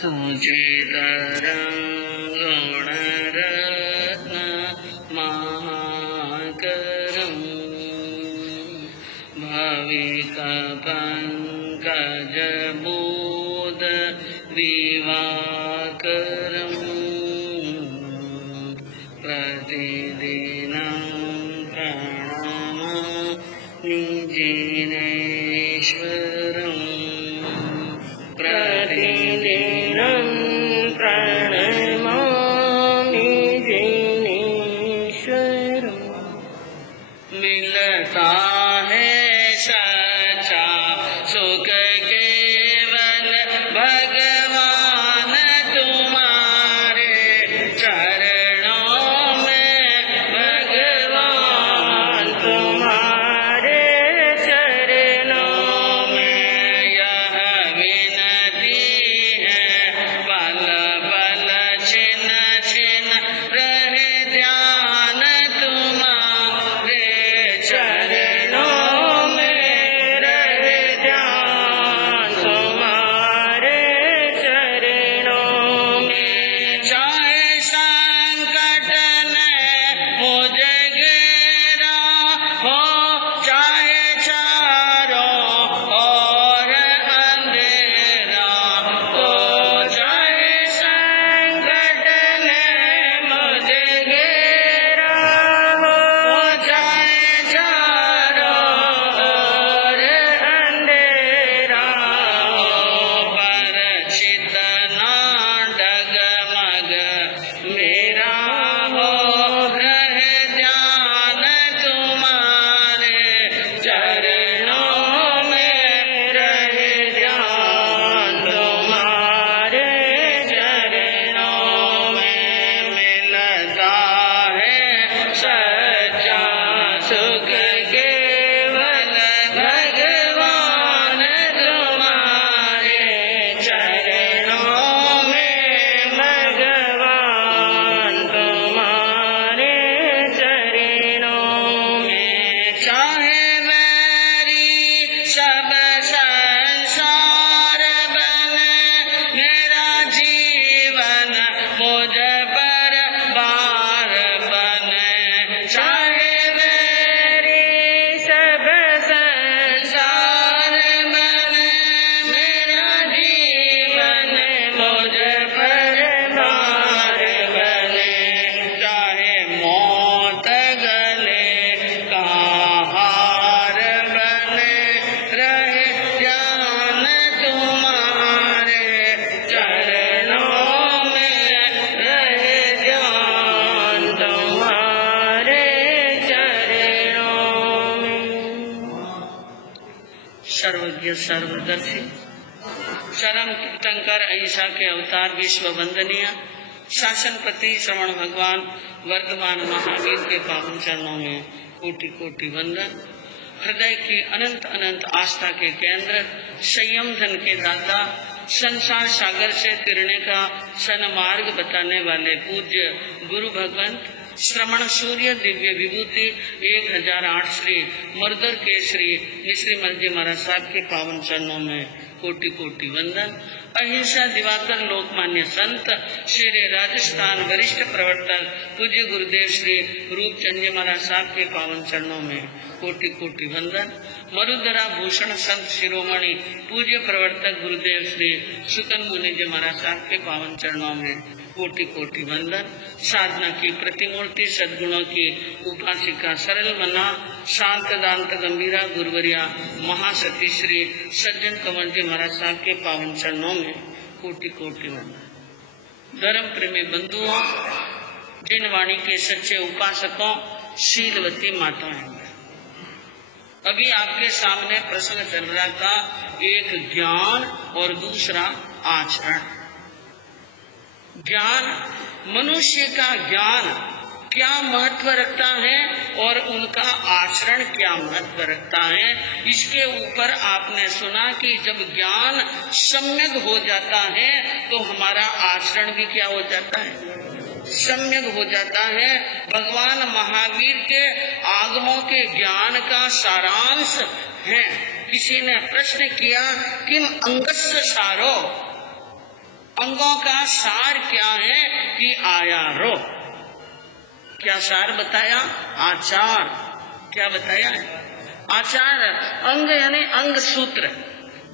सुचितरं गुणरत्न महाकरं भविकपङ्कजबोध दिवाकरं प्रतिदिनं प्रणमामि जिनेश्वरम् प्रतिदिनं प्रणमामि जिनेश्वरम्। मिलता है सच्चा सुख केवल भगवान तुम्हारे चरणों में, भगवान तुम्हारे चरणों में। यह विनती है पल पल छिन छिन रहे ध्यान तुम्हारे चरणों में, रहे ध्यान तुम्हारे चरणों में। चाहे संकट ने मुझे घेरा हो, चाहे चारों ओर अंधेरा हो, चाहे संकट ने मुझे घेरा हो, चाहे चारों ओर अंधेरा हो, परिचित ना डगमग मेरा हो, रहे ध्यान तुम्हारे चरणों में, रहे ध्यान तुम्हारे चरणों में। मिलता है सच्चा सुख केवल भगवान तुम्हारे चरणों में, भगवान तुम्हारे चरणों में। चाहे मेरी सब संसार बने, मेरा जीवन मुझ पर भार बने। चाहे मेरी सब संसार बने, मेरा जीवन मुझ पर भार बने। चाहे मौत गले का हार बने, रहे ध्यान तुम्हारे चरणों में, रहे ध्यान तुम्हारे चरणों में। सर्वज्ञ सर्वदर्शी चरम तीर्थंकर अहिंसा के अवतार विश्व वंदनीय शासनपति श्रवण भगवान वर्तमान महावीर के पावन चरणों में कोटि कोटि वंदन। हृदय की अनंत अनंत आस्था के केंद्र, संयम धन के दाता, संसार सागर से तिरने का सन्मार्ग बताने वाले पूज्य गुरु भगवंत श्रवण सूर्य दिव्य विभूति 1008 श्री मर्दर के श्री निश्रीमल जी महाराज साहब के पावन चरणों में कोटि कोटि वंदन। अहिंसा दिवाकर लोकमान्य संत श्री राजस्थान वरिष्ठ प्रवर्तक पूज्य गुरुदेव श्री रूपचंद जी महाराज साहब के पावन चरणों में कोटि कोटि वंदन। मरुधरा भूषण संत शिरोमणि पूज्य प्रवर्तक गुरुदेव श्री सुकन मुनि जी महाराज साहब के पावन चरणों में कोटि कोटि वंदन। साधना की प्रतिमूर्ति सद्गुणों की उपासिका सरल मना शांत दांत गंभीरा गुरुवरिया महासती श्री सज्जन कंवर जी महाराज साहब के पावन चरणों में कोटि कोटि वंदन। धर्म प्रेमी बंधुओं, जिन वाणी के सच्चे उपासकों, शीलवती माताएं, अभी आपके सामने प्रश्न चल रहा था, एक ज्ञान और दूसरा आचरण। ज्ञान, मनुष्य का ज्ञान क्या महत्व रखता है और उनका आचरण क्या महत्व रखता है, इसके ऊपर आपने सुना कि जब ज्ञान सम्यक हो जाता है तो हमारा आचरण भी क्या हो जाता है, सम्यक हो जाता है। भगवान महावीर के आगमों के ज्ञान का सारांश है। किसी ने प्रश्न किया, किम अंगस्य सारो, अंगों का सार क्या है कि आया रो। क्या सार बताया? आचार। क्या बताया? आचार। अंग यानी अंग सूत्र,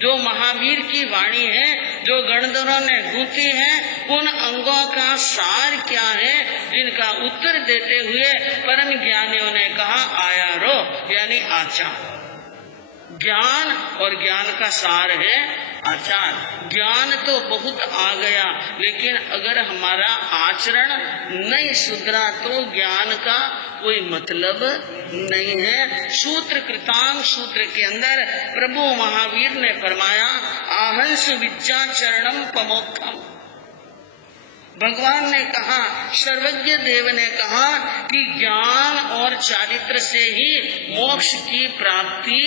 जो महावीर की वाणी है, जो गणधरों ने गूंथी है, उन अंगों का सार क्या है, जिनका उत्तर देते हुए परम ज्ञानियों ने कहा आया रो यानी आचार। ज्ञान और ज्ञान का सार है आचार। ज्ञान तो बहुत आ गया, लेकिन अगर हमारा आचरण नहीं सुधरा तो ज्ञान का कोई मतलब नहीं है। सूत्र कृतांग सूत्र के अंदर प्रभु महावीर ने फरमाया आहंस विद्या चरणम पमोक्षम। भगवान ने कहा, सर्वज्ञ देव ने कहा कि ज्ञान और चारित्र से ही मोक्ष की प्राप्ति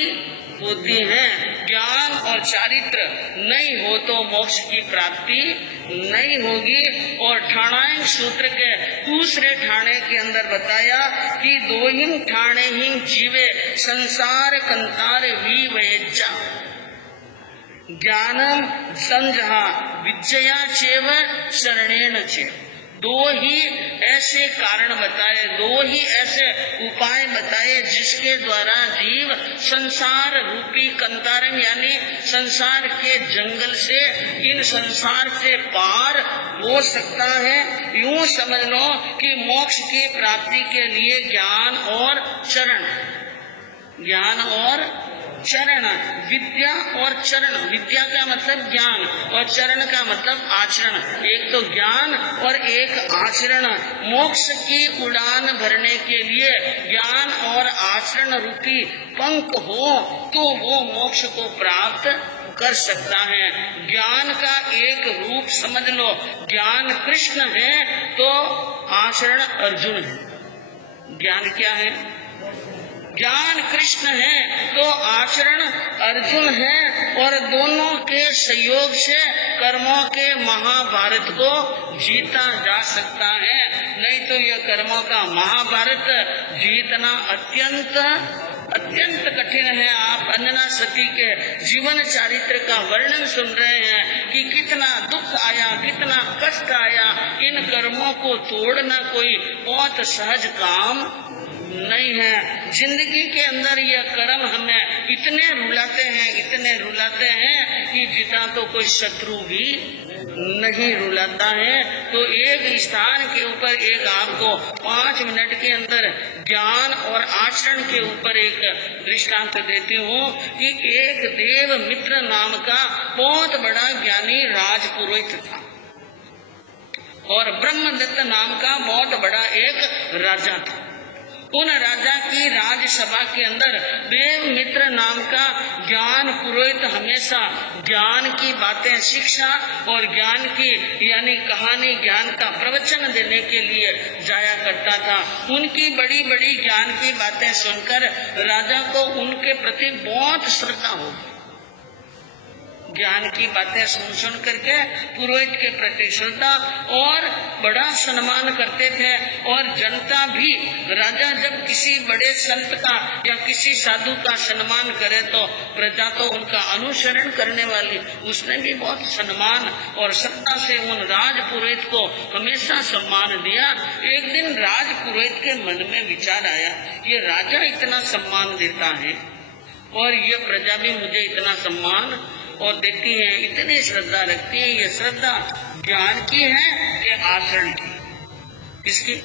होती है। ज्ञान और चारित्र नहीं हो तो मोक्ष की प्राप्ति नहीं होगी। और ठाणायन सूत्र के दूसरे ठाणे के अंदर बताया कि दो ही ठाणे ही जीवे संसार कंतार वी वयज्जा। ज्ञानम संजहा विद्या चेव शरणेन चेव। दो ही ऐसे कारण बताए, दो ही ऐसे उपाय बताए जिसके द्वारा जीव संसार रूपी कंतारम यानी संसार के जंगल से, इन संसार से पार हो सकता है। यूं समझ लो कि मोक्ष की प्राप्ति के लिए ज्ञान और चरण, ज्ञान और चरण, विद्या और चरण। विद्या का मतलब ज्ञान और चरण का मतलब आचरण। एक तो ज्ञान और एक आचरण। मोक्ष की उड़ान भरने के लिए ज्ञान और आचरण रूपी पंख हो तो वो मोक्ष को प्राप्त कर सकता है। ज्ञान का एक रूप समझ लो, ज्ञान कृष्ण है तो आचरण अर्जुन है। ज्ञान क्या है? ज्ञान कृष्ण है तो आचरण अर्जुन है। और दोनों के सहयोग से कर्मों के महाभारत को जीता जा सकता है। नहीं तो यह कर्मों का महाभारत जीतना अत्यंत कठिन है। आप अंजना सती के जीवन चारित्र का वर्णन सुन रहे हैं कि कितना दुख आया, कितना कष्ट आया। इन कर्मों को तोड़ना कोई बहुत सहज काम नहीं है। जिंदगी के अंदर यह कर्म हमें इतने रुलाते हैं कि जितना तो कोई शत्रु भी नहीं रुलाता है। तो एक स्थान के ऊपर एक आपको 5 मिनट के अंदर ज्ञान और आचरण के ऊपर एक दृष्टांत देती हूँ कि एक देव मित्र नाम का बहुत बड़ा ज्ञानी राजपुरोहित था और ब्रह्मदत्त नाम का बहुत बड़ा एक राजा था। उन राजा की राजसभा के अंदर देव मित्र नाम का ज्ञान पुरोहित हमेशा ज्ञान की बातें, शिक्षा और ज्ञान की यानी कहानी, ज्ञान का प्रवचन देने के लिए जाया करता था। उनकी बड़ी बड़ी ज्ञान की बातें सुनकर राजा को उनके प्रति बहुत श्रद्धा हो। ज्ञान की बातें सुन करके पुरोहित के प्रति श्रद्धा और बड़ा सम्मान करते थे। और जनता भी, राजा जब किसी बड़े संत का या किसी साधु का सम्मान करे तो प्रजा तो उनका अनुसरण करने वाली, उसने भी बहुत सम्मान और श्रद्धा से उन राज पुरोहित को हमेशा सम्मान दिया। एक दिन राज पुरोहित के मन में विचार आया, ये राजा इतना सम्मान देता है और ये प्रजा भी मुझे इतना सम्मान और देती है, इतनी श्रद्धा रखती है। ये श्रद्धा ज्ञान की है कि आचरण की? किसकी?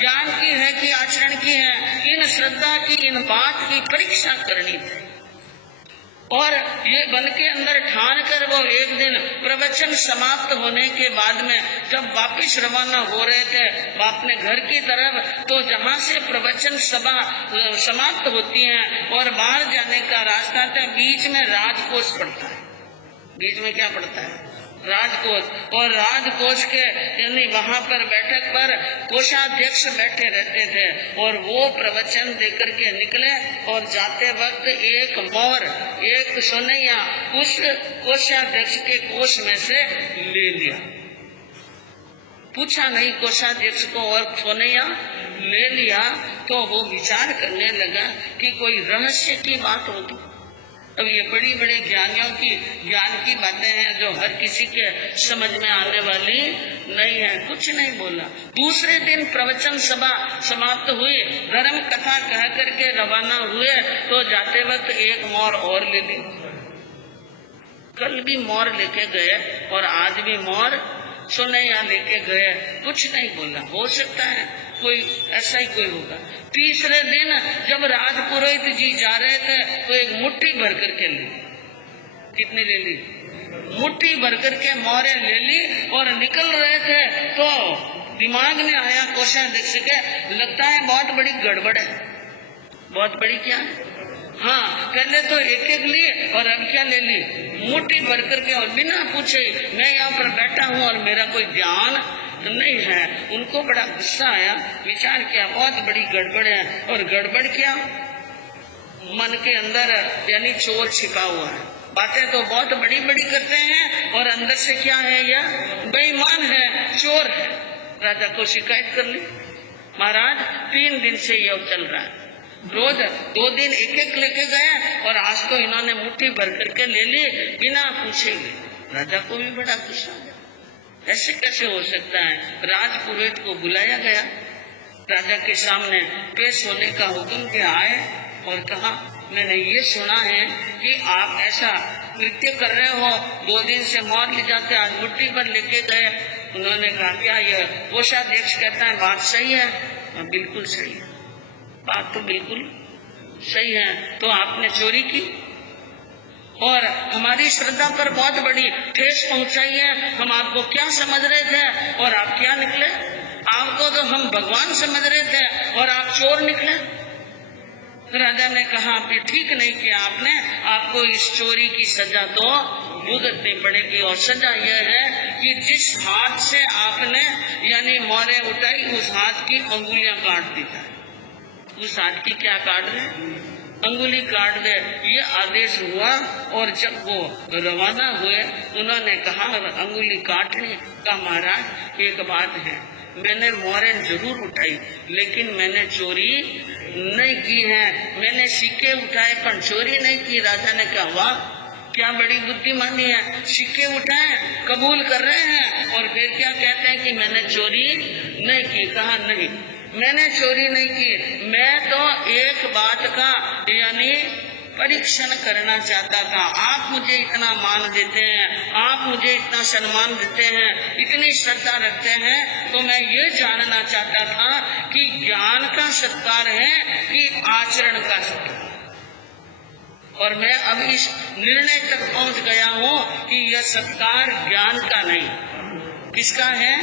ज्ञान की है कि आचरण की है? इन श्रद्धा की, इन बात की परीक्षा करनी थी। और ये मन के अंदर ठान कर वो एक दिन प्रवचन समाप्त होने के बाद में जब वापिस रवाना हो रहे थे अपने घर की तरफ, तो जहाँ से प्रवचन सभा समाप्त होती है और बाहर जाने का रास्ता था, बीच में राजकोष पड़ता है। बीच में क्या पड़ता है? राजकोष। और राजकोष के यानी वहाँ पर बैठक पर कोषाध्यक्ष बैठे रहते थे और वो प्रवचन देकर के निकले और जाते वक्त एक मोर, एक सोनैया उस कोषाध्यक्ष के कोष में से ले लिया। पूछा नहीं कोषाध्यक्ष को और सोनैया ले लिया। तो वो विचार करने लगा कि कोई रहस्य की बात होगी। अब ये बड़ी बड़ी ज्ञानियों की ज्ञान की बातें हैं जो हर किसी के समझ में आने वाली नहीं है। कुछ नहीं बोला। दूसरे दिन प्रवचन सभा समाप्त हुई, धर्म कथा कह करके रवाना हुए तो जाते वक्त एक मोर और ले ली। कल भी मोर लेके गए और आज भी मोर सुनैया लेके गए, कुछ नहीं बोला। हो सकता है कोई ऐसा ही कोई होगा। तीसरे दिन जब राजपुरोहित जी जा रहे थे तो एक मुट्ठी भर करके ली। कितनी ले ली? मुट्ठी भर करके मोरे ले ली और निकल रहे थे तो दिमाग में आया कोषाध्यक्ष के, लगता है बहुत बड़ी गड़बड़ है। बहुत बड़ी क्या है? हाँ, पहले तो एक एक ली और अब क्या ले ली? मुट्ठी भर करके और बिना पूछे। मैं यहाँ पर बैठा हूँ और मेरा कोई ध्यान नहीं है। उनको बड़ा गुस्सा आया, विचार किया बहुत बड़ी गड़बड़ है। और गड़बड़ क्या? मन के अंदर यानी चोर छिपा हुआ है। बातें तो बहुत बड़ी बड़ी करते हैं और अंदर से क्या है? यह बेईमान है, चोर है। राजा को शिकायत कर ली, महाराज 3 दिन से ये चल रहा है, रोज 2 दिन एक एक लेके गए और आज तो इन्होंने मुट्ठी भर करके ले ली बिना पूछे। राजा को भी बड़ा गुस्सा, ऐसे कैसे हो सकता है? राजपुरोहित को बुलाया गया, राजा के सामने पेश होने का हुक्म दिया। आए और कहा, मैंने ये सुना है कि आप ऐसा कृत्य कर रहे हो, 2 दिन से मोर ले जाते, आज मुट्ठी भर लेके गए। उन्होंने कहा, क्या यह कोषाध्यक्ष कहता है बात सही है? बिल्कुल सही है, बात तो बिल्कुल सही है। तो आपने चोरी की और हमारी श्रद्धा पर बहुत बड़ी ठेस पहुंचाई है। हम आपको क्या समझ रहे थे और आप क्या निकले? आपको तो हम भगवान समझ रहे थे और आप चोर निकले। राजा ने कहा, आप ठीक नहीं किया आपने, आपको इस चोरी की सजा तो भुगतनी पड़ेगी। और सजा यह है कि जिस हाथ से आपने यानी मोरे उठाई उस हाथ की अंगुलियां काट दी जाए। उस हाथ की क्या काट दे? अंगुली काट दे, ये आदेश हुआ। और जब वो रवाना हुए उन्होंने कहा अंगुली काटने का, महाराज एक बात है, मैंने मोरे जरूर उठाई लेकिन मैंने चोरी नहीं की है। मैंने सिक्के उठाए पर चोरी नहीं की। राजा ने कहा, वाह क्या बड़ी बुद्धिमानी है, सिक्के उठाए कबूल कर रहे हैं और फिर क्या कहते हैं कि मैंने चोरी नहीं की। कहा नहीं, मैंने चोरी नहीं की, मैं तो एक बात का यानी परीक्षण करना चाहता था। आप मुझे इतना मान देते हैं, आप मुझे इतना सम्मान देते हैं, इतनी श्रद्धा रखते हैं, तो मैं ये जानना चाहता था कि ज्ञान का सत्कार है कि आचरण का सत्कार। और मैं अब इस निर्णय तक पहुंच गया हूँ कि यह सत्कार ज्ञान का नहीं, किसका है?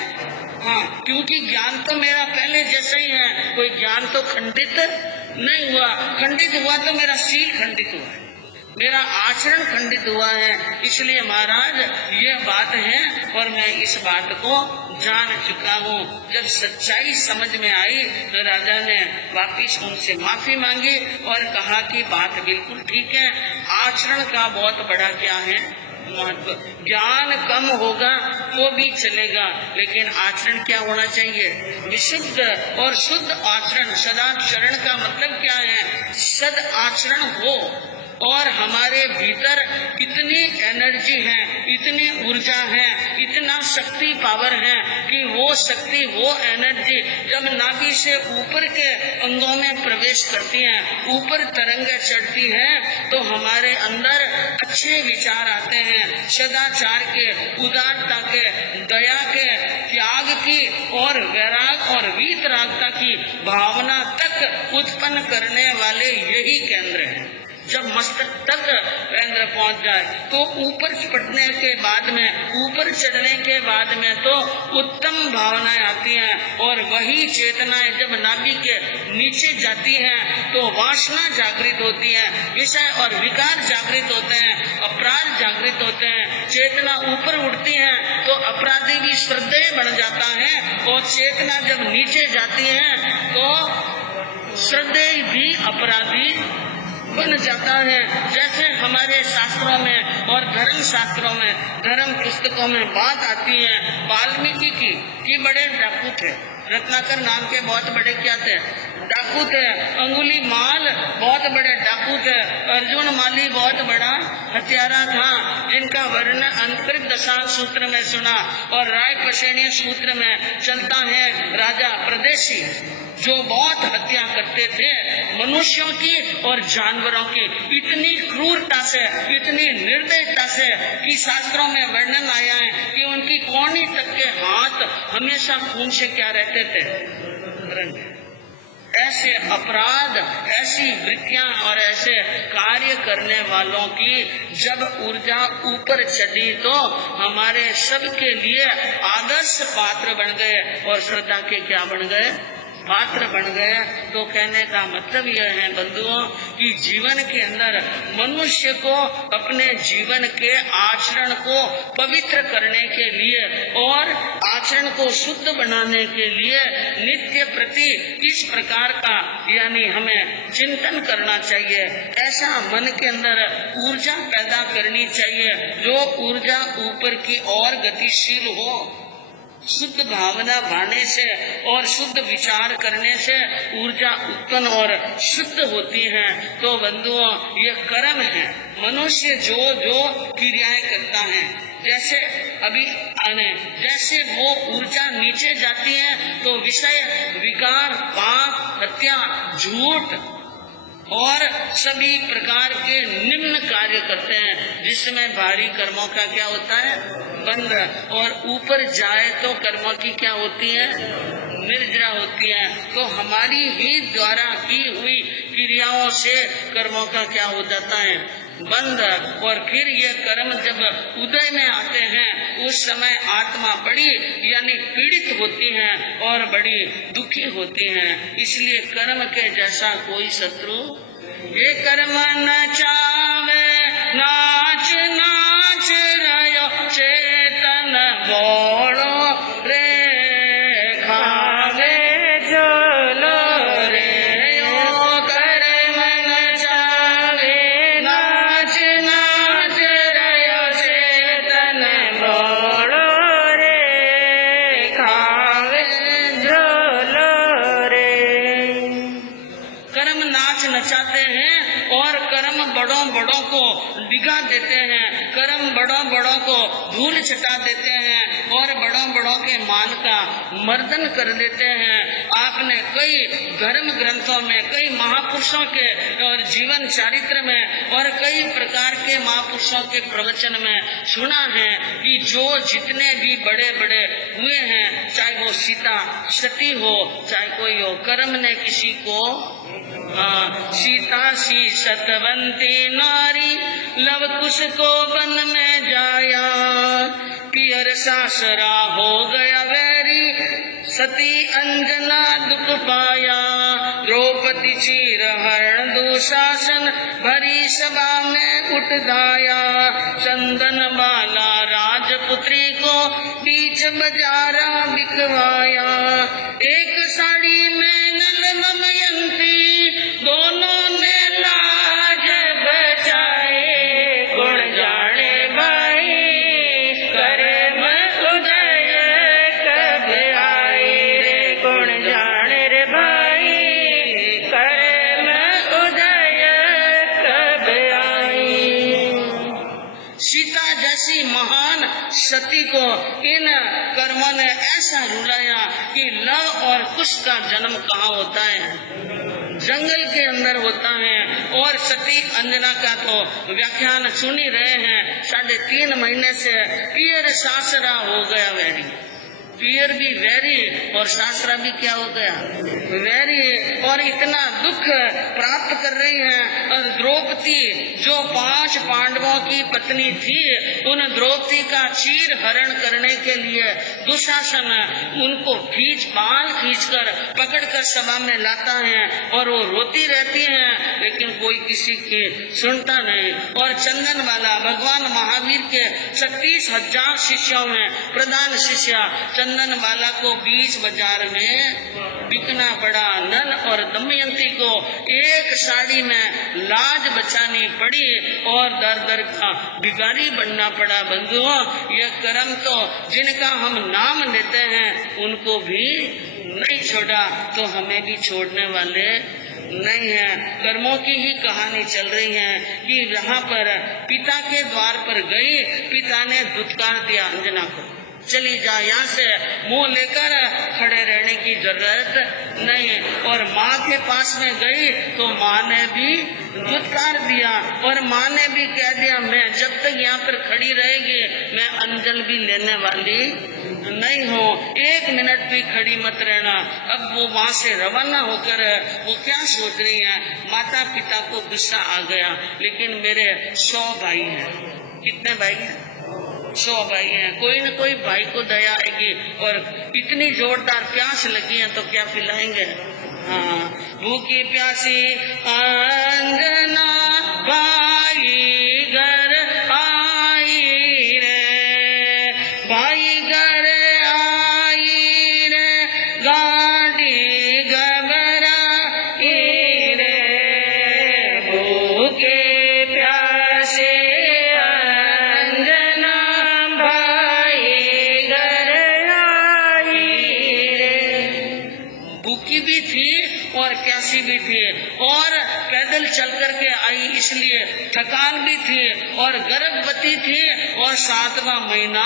हाँ, क्योंकि ज्ञान तो मेरा पहले जैसा ही है, कोई ज्ञान तो खंडित नहीं हुआ। खंडित हुआ तो मेरा शील खंडित हुआ है, मेरा आचरण खंडित हुआ है। इसलिए महाराज ये बात है और मैं इस बात को जान चुका हूँ। जब सच्चाई समझ में आई तो राजा ने वापिस उनसे माफी मांगी और कहा कि बात बिल्कुल ठीक है, आचरण का बहुत बड़ा क्या है महत्व। ज्ञान कम होगा तो भी चलेगा लेकिन आचरण क्या होना चाहिए? विशुद्ध और शुद्ध आचरण। सदाचरण का मतलब क्या है? सद आचरण हो और हमारे भीतर इतनी एनर्जी है, इतनी ऊर्जा है, इतना शक्ति पावर है कि वो शक्ति वो एनर्जी जब नाभि से ऊपर के अंगों में प्रवेश करती है, ऊपर तरंगे चढ़ती है तो हमारे अंदर अच्छे विचार आते हैं, सदाचार के, उदारता के, दया के, त्याग की और वैराग और वीतरागता की भावना तक उत्पन्न करने वाले यही केंद्र हैं। जब मस्तक तक केंद्र पहुंच जाए तो ऊपर चढ़ने के बाद में, ऊपर चढ़ने के बाद में तो उत्तम भावनाएं आती हैं और वही चेतनाएं जब नाभि के नीचे जाती हैं तो वासना जागृत होती है, विषय और विकार जागृत होते हैं, अपराध जागृत होते हैं। चेतना ऊपर उठती है तो अपराधी भी श्रद्धेय बन जाता है और चेतना जब नीचे जाती है तो श्रद्धेय भी अपराधी बन जाता है। जैसे हमारे शास्त्रों में और धर्म शास्त्रों में, धर्म पुस्तकों में बात आती है वाल्मीकि की कि बड़े डाकू थे, रत्नाकर नाम के बहुत बड़े क्या थे? डाकू थे, अंगुली माल बहुत बड़े डाकू थे, अर्जुन माली बहुत बड़ा हत्यारा था, जिनका वर्णन अंतरिक दशांश सूत्र में सुना और राय पशेणीय सूत्र में चलता है। राजा प्रदेशी जो बहुत हत्या करते थे मनुष्यों की और जानवरों की, इतनी क्रूरता से, इतनी निर्दयता से कि शास्त्रों में वर्णन आया है कि उनकी कोहनी तक के हाथ हमेशा खून से क्या रहते थे। ऐसे अपराध, ऐसी वृत्तियां और ऐसे कार्य करने वालों की जब ऊर्जा ऊपर चढ़ी तो हमारे सबके लिए आदर्श पात्र बन गए और श्रद्धा के क्या बन गए, पात्र बन गए। तो कहने का मतलब यह है बंधुओं कि जीवन के अंदर मनुष्य को अपने जीवन के आचरण को पवित्र करने के लिए और आचरण को शुद्ध बनाने के लिए नित्य प्रति इस प्रकार का यानी हमें चिंतन करना चाहिए। ऐसा मन के अंदर ऊर्जा पैदा करनी चाहिए जो ऊर्जा ऊपर की ओर गतिशील हो। शुद्ध भावना भाने से और शुद्ध विचार करने से ऊर्जा उत्पन्न और शुद्ध होती है। तो बंधुओं ये कर्म है, मनुष्य जो जो क्रियाएं करता है, जैसे अभी जैसे वो ऊर्जा नीचे जाती है तो विषय, विकार, पाप, हत्या, झूठ और सभी प्रकार के निम्न कार्य करते हैं, जिसमें भारी कर्मों का क्या होता है, बंध, और ऊपर जाए तो कर्मों की क्या होती है, निर्जरा होती है। तो हमारी ही द्वारा की हुई क्रियाओं से कर्मों का क्या हो जाता है, बंध। और फिर ये कर्म जब उदय में आते हैं उस समय आत्मा बड़ी यानी पीड़ित होती है और बड़ी दुखी होती है। इसलिए कर्म के जैसा कोई शत्रु ये कर्म न चावे नाच नाच रयो चेतन बोलो रे खावे जलो रे ओ कर्म न चावे नाच नाच रयो चेतन बोलो रे खावे जलो रे। कर्म नाच नचाते हैं और कर्म बड़ों बड़ों को डिगा देते हैं, कर्म बड़ों बड़ों को धूल चटा देते हैं और बड़ों बड़ों के मान का मर्दन कर देते हैं। आपने कई धर्म ग्रंथों में, कई महापुरुषों के और जीवन चरित्र में और कई प्रकार के महापुरुषों के प्रवचन में सुना है कि जो जितने भी बड़े बड़े हुए हैं, चाहे वो सीता सती हो, चाहे कोई हो, कर्म ने किसी को सीता सी सतवंती नारी लव कुश को वन में जाया, पियर सासरा हो गया वैरी, सती अंजना दुख पाया, द्रौपदी चीर हरण दुशासन भरी सभा में उठ गाया, चंदन माला राजपुत्री को बीच बाजारा बिकवाया, एक साड़ी में नल दमयंती दोनों ने लाज बचाए, गुण जाने भाई कर्म उदय कब आए रे, गुण जाने रे भाई कर्म उदय कब आए। सीता जैसी महान सती को इन कर्मों ने ऐसा रुलाया कि लव और कुश का जन्म कहाँ होता है, जंगल के अंदर होता है। और सती अंजना का तो व्याख्यान सुन ही रहे हैं, 3.5 महीने से पियर सासरा हो गया वैरी, पियर भी वैरी और सासरा भी क्या हो गया, वैरी, और इतना दुख प्राप्त कर रही हैं। और द्रौपदी जो 5 पांडवों की पत्नी थी, उन द्रौपदी का चीर हरण करने के लिए दुशासन उनको बाल खींचकर पकड़कर सभा में लाता है और वो रोती रहती है, लेकिन कोई किसी की सुनता नहीं। और चंदन वाला भगवान महावीर के 36,000 शिष्यों में प्रधान शिष्य चंदन वाला को बीच बाजार में बिकना पड़ा। नल और दमयंती को एक साड़ी में लाज बचानी पड़ी और दर दर का भिखारी बनना पड़ा। बंधुओं, यह कर्म तो जिनका हम नाम लेते हैं उनको भी नहीं छोड़ा तो हमें भी छोड़ने वाले नहीं है। कर्मों की ही कहानी चल रही है कि यहाँ पर पिता के द्वार पर गई, पिता ने धुतकार दिया अंजना को, चली जा यहाँ से, मुंह लेकर खड़े रहने की जरूरत नहीं। और माँ के पास में गई तो माँ ने भी धुतकार दिया और माँ ने भी कह दिया मैं जब तक यहाँ पर खड़ी रहेगी मैं अंजल भी लेने वाली नहीं हूँ, 1 मिनट भी खड़ी मत रहना। अब वो वहाँ से रवाना होकर वो क्या सोच रही है, माता पिता को गुस्सा आ गया, लेकिन मेरे 100 भाई हैं। कितने भाई हैं? 100 भाई हैं। कोई न कोई भाई को दया आएगी। और इतनी जोरदार प्यास लगी है तो क्या पिलाएंगे? हाँ, भूखी प्यासी अंजना भाई घर आई रे, भाई घर आई रे, गाड़ी घबराई रे, भूखे प्यासे अंजना भाई घर आई रे। भूखी भी थी और प्यासी भी थी और पैदल चल करके आई इसलिए थकान भी थी और गर्भवती थी और 7वां महीना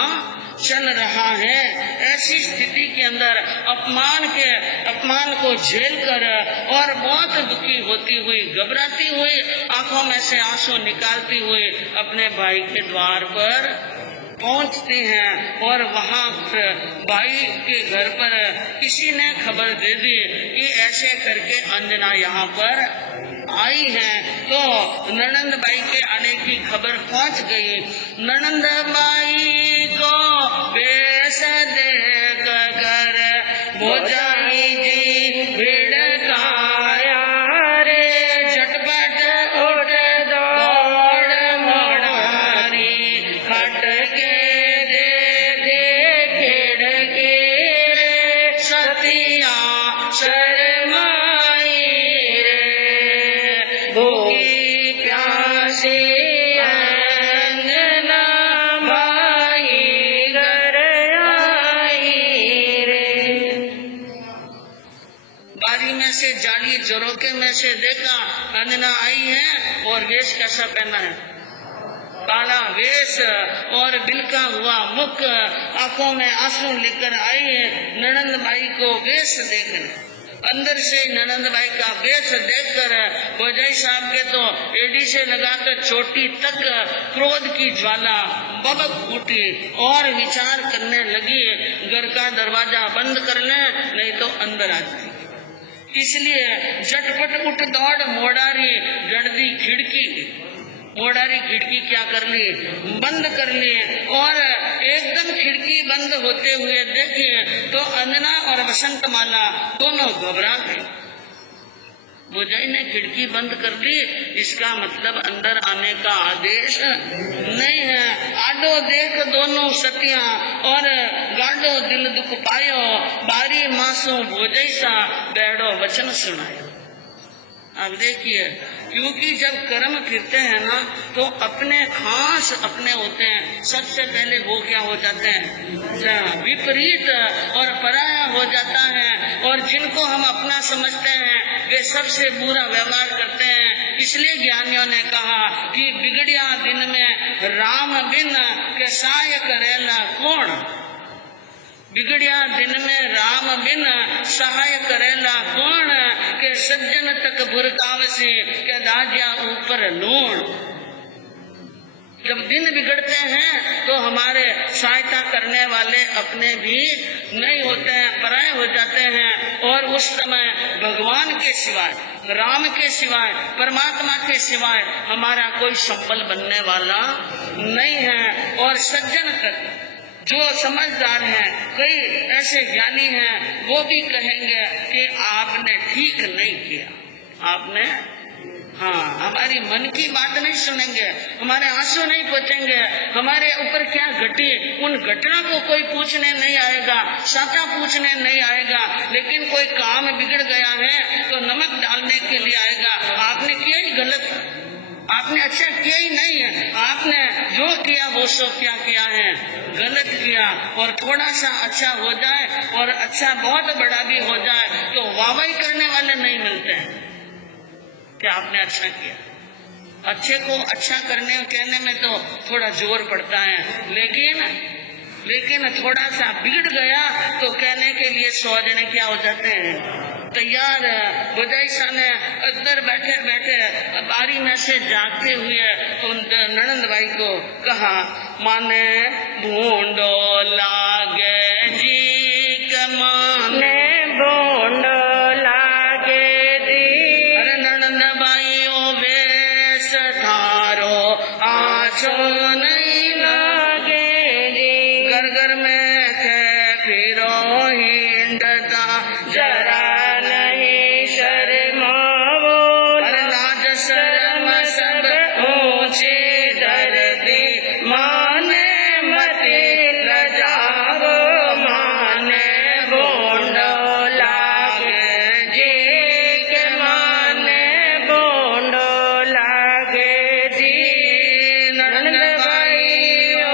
चल रहा है। ऐसी स्थिति के अंदर अपमान को झेल कर और बहुत दुखी होती हुई, घबराती हुई, आंखों में से आंसू निकालती हुई अपने भाई के द्वार पर पहुंचती हैं। और वहाँ भाई के घर पर किसी ने खबर दे दी कि ऐसे करके अंजना यहाँ पर आई है। तो ननंद बाई के आने की खबर पहुंच गई। ननंद बाई को बेस देख कर भोजाई जी भिड़काया रे, झटपट उठ दौड़ मोड़ारी, खट के दे दे खिड़की रे, सतिया शर्माई रे, भूखी प्यासी अंजना भाई घर आई रे। बारी में से जाली झरोके में से देखा अंजना आई है और वेश कैसा पहना है, काला वेश और बिलका हुआ मुख, आंखों में आंसू लेकर आई है ननंद बाई को वेश देखने। अंदर से ननंद बाई का वेश देखकर भोजाई साहब के तो एडी से लगाकर चोटी तक क्रोध की ज्वाला बबक उठी और विचार करने लगी, घर का दरवाजा बंद कर ले नहीं तो अंदर आ जाएगी। इसलिए झटपट उठ दौड़ मोड़ारी, जड़दी खिड़की, मोड़ारी खिड़की क्या कर ली, बंद कर ली। और एकदम खिड़की बंद होते हुए देखिए तो अंजना और वसंतमाला दोनों घबरा गई। भोजाई ने खिड़की बंद कर दी, इसका मतलब अंदर आने का आदेश नहीं है। आडो देख दोनों सतिया और गाडो दिल दुख पायो, बारी मासू भोजाई सा बैठो वचन सुनायो। अब देखिए, क्योंकि जब कर्म फिरते हैं ना तो अपने खास अपने होते हैं, सबसे पहले वो क्या हो जाते हैं, विपरीत और पराया हो जाता है। और जिनको हम अपना समझते हैं वे सबसे बुरा व्यवहार करते हैं। इसलिए ज्ञानियों ने कहा कि बिगड़िया दिन में राम बिन के साय करेला कौन, बिगड़िया दिन में राम बिन सहाय करेला कौन, के सज्जन तक भुरकावसी के दाजिया ऊपर लूण। जब दिन बिगड़ते हैं तो हमारे सहायता करने वाले अपने भी नहीं होते हैं, पराये हो जाते हैं। और उस समय भगवान के सिवाय, राम के सिवाय, परमात्मा के सिवाय हमारा कोई संबल बनने वाला नहीं है। और सज्जन तक जो समझदार हैं, कई ऐसे ज्ञानी हैं, वो भी कहेंगे कि आपने ठीक नहीं किया, आपने हमारी मन की बात नहीं सुनेंगे, हमारे आंसू नहीं पोंछेंगे, हमारे ऊपर क्या घटी उन घटना को कोई पूछने नहीं आएगा, साचा पूछने नहीं आएगा। लेकिन कोई काम बिगड़ गया है तो नमक डालने के लिए आएगा। आपने किया ही गलत, आप आपने अच्छा किया ही नहीं है। आपने जो किया वो सब क्या किया है, गलत किया। और थोड़ा सा अच्छा हो जाए और अच्छा बहुत बड़ा भी हो जाए तो वाहवाही करने वाले नहीं मिलते हैं कि आपने अच्छा किया। अच्छे को अच्छा करने कहने में तो थोड़ा जोर पड़ता है, लेकिन थोड़ा सा बिगड़ गया तो कहने के लिए 100 जने क्या हो जाते हैं, तैयार है। बुझाई सा ने अंदर बैठे बैठे बारी में से जागते हुए उन ननंद भाई को कहा, माने भूंडो लागे जी कमाने भूंडो लागे जी। अरे ननंद भाई ओ वेश थारो आछो नहीं लागे जी। घर घर में थे फिरो हिंडता जरा नहीं शर्मावो। अरे लाज शर्म सब ऊंची धरती माने मति लजावो। माने भूंडो लागे जी के माने भूंडो लागे जी। ननंद भाई ओ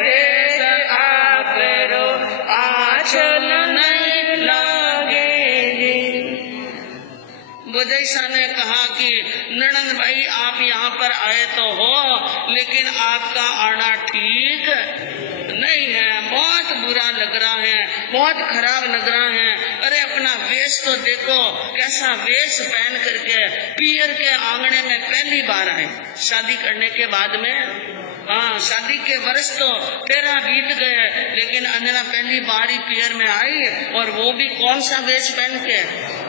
भेष आपरो आचल नहीं लागे जी। बुझई शाह ने कहा कि ननंद भाई आप यहाँ पर आए तो हो, लेकिन आपका आना ठीक नहीं है, बहुत बुरा लग रहा है, बहुत खराब लग रहा है। अरे अपना वेश तो देखो, कैसा वेश पहन करके पियर के आंगने में पहली बार आए शादी करने के बाद में। हाँ, शादी के वर्ष तो 13 बीत गए, लेकिन अंजना पहली बार ही पियर में आई, और वो भी कौन सा वेश पहन के,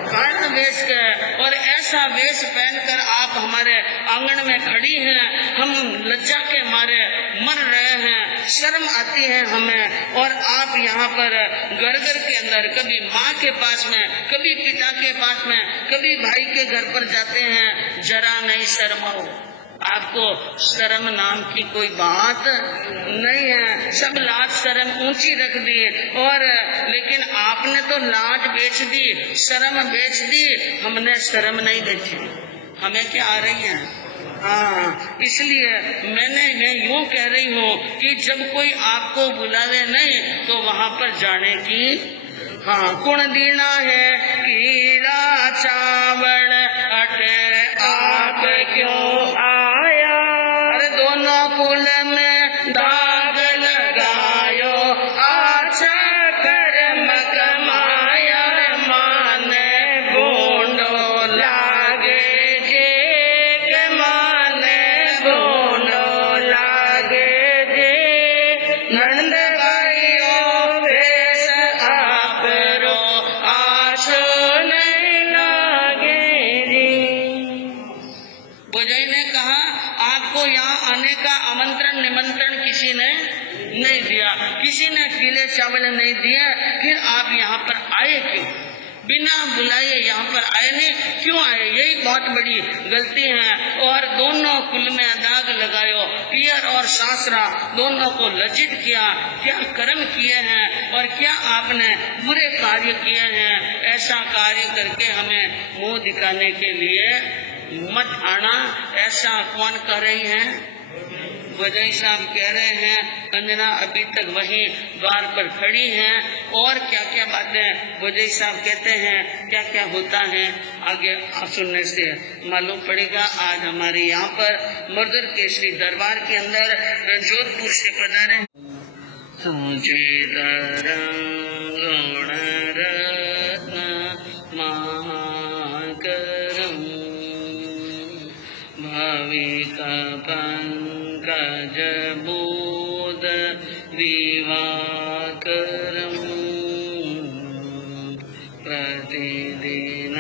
काला वेश के। और ऐसा वेश पहनकर आप हमारे आंगन में खड़ी हैं, हम लज्जा के मारे मर रहे हैं, शर्म आती है हमें। और आप यहाँ पर घर घर के अंदर कभी माँ के पास में, कभी पिता के पास में, कभी भाई के घर पर जाते हैं, जरा नहीं शर्माओ। आपको शर्म नाम की कोई बात नहीं है, सब लाज शर्म ऊंची रख दी। और लेकिन आपने तो लाज बेच दी, शर्म बेच दी, हमने शर्म नहीं बेची। हमें क्या आ रही है। हाँ, इसलिए मैं यूं कह रही हूँ कि जब कोई आपको बुलावे नहीं तो वहाँ पर जाने की, हाँ, कुण दीना है कीरा चावल अटे आप क्यों आया। अरे दोनों कुल में दाग लगायो, अच्छा कर्म कमाया। माने भूंडो लागे जे के माने भूंडो लागे जे। नंद भाई ओ भेष आपरो आछो नहीं लागे जी। बुझई ने कहा, आपको यहाँ आने का आमंत्रण निमंत्रण किसी ने नहीं दिया, किसी ने पीले चावल नहीं दिए, फिर आप यहाँ पर आए क्यों, बिना बुलाए यहाँ पर आए नहीं, क्यों आए, यही बहुत बड़ी गलती है। और दोनों कुल में दाग लगायो, पियर और सासरा दोनों को लज्जित किया। क्या कर्म किए हैं और क्या आपने बुरे कार्य किए हैं, ऐसा कार्य करके हमें मुंह दिखाने के लिए मत आना। ऐसा कौन कर रही है। बुझई साहब कह रहे हैं, अंजना अभी तक वहीं द्वार पर खड़ी हैं, और क्या क्या बातें बुझई साहब कहते हैं, क्या क्या होता है, आगे सुनने से मालूम पड़ेगा। आज हमारे यहाँ पर मर्दर केसरी दरबार के अंदर जोधपुर से पधारे भाविका पंकज बोध दिवाकरम् प्रतिदिन